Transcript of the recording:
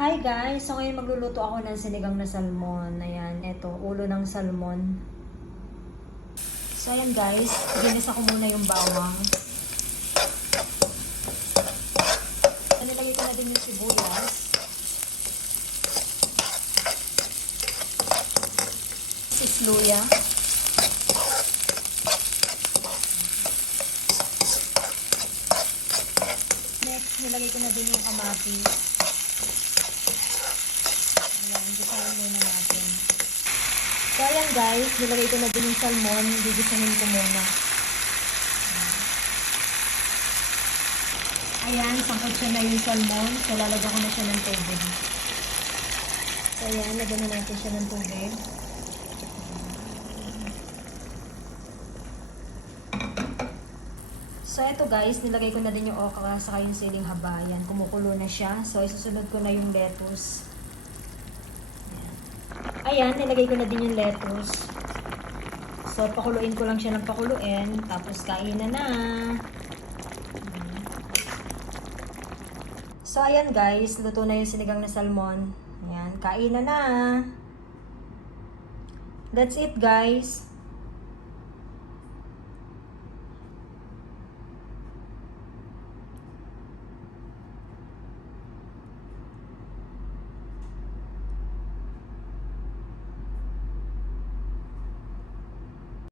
Hi guys! So ngayon magluluto ako ng sinigang na salmon. Ayan, eto, ulo ng salmon. So ayan guys, ginisa ko muna yung bawang. Nilagay ko na din yung sibuyas. Sisluya. Next, nilagay ko na din yung kamatis. Ayan, gisahin muna natin. So ayan guys, nilagay ko na din yung salmon. Gigisahin ko muna. Ayan, sangkot siya na yung salmon. So lalagyan ko na siya ng tubig. So ayan, lagyan na natin siya ng tubig. So ito guys, nilagay ko na din yung okra saka yung siling haba. Ayan, kumukulo na siya. So isusunod ko na yung lettuce. Ayan, nilagay ko na din yung lettuce. So pakuluin ko lang siya ng pakuluin. Tapos kain na. So ayan guys, luto na yung sinigang na salmon. Ayan, kain na. That's it guys.